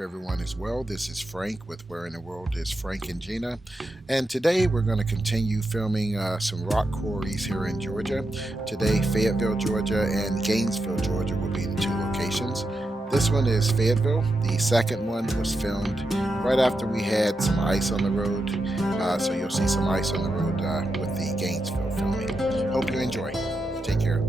hope everyone is well. This is Frank with Where in the World is Frank and Gina. And today we're going to continue filming some rock quarries here in Georgia. Today, Fayetteville, Georgia and Gainesville, Georgia will be the two locations. This one is Fayetteville. The second one was filmed right after we had some ice on the road. So you'll see some ice on the road with the Gainesville filming. Hope you enjoy. Take care.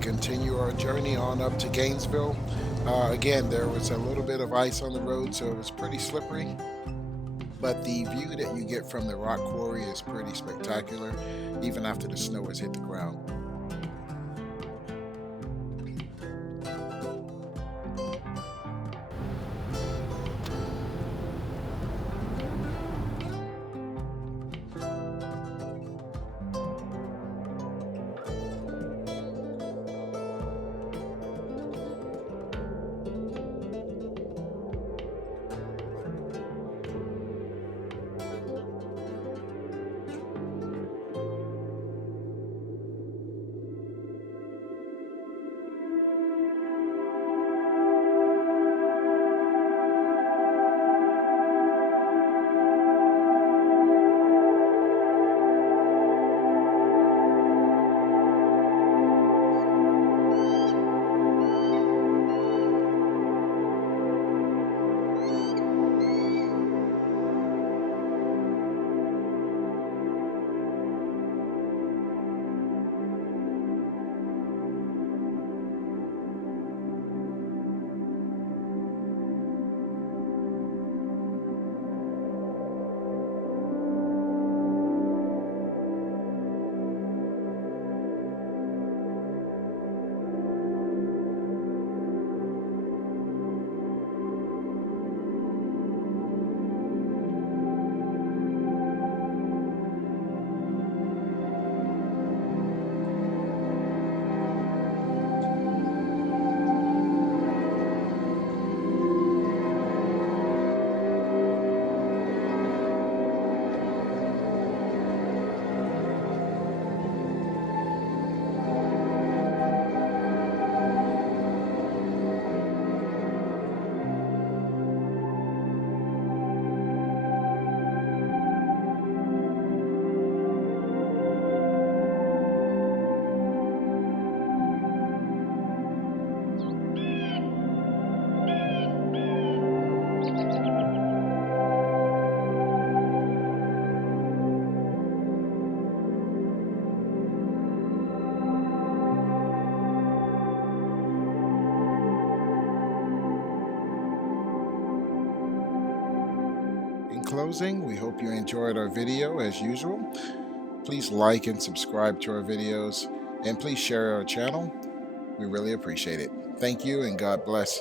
Continue our journey on up to Gainesville. Again, there was a little bit of ice on the road, so it was pretty slippery, but the view that you get from the rock quarry is pretty spectacular even after the snow has hit the ground. In closing, we hope you enjoyed our video as usual. Please like and subscribe to our videos, and please share our channel. We really appreciate it. Thank you and God bless.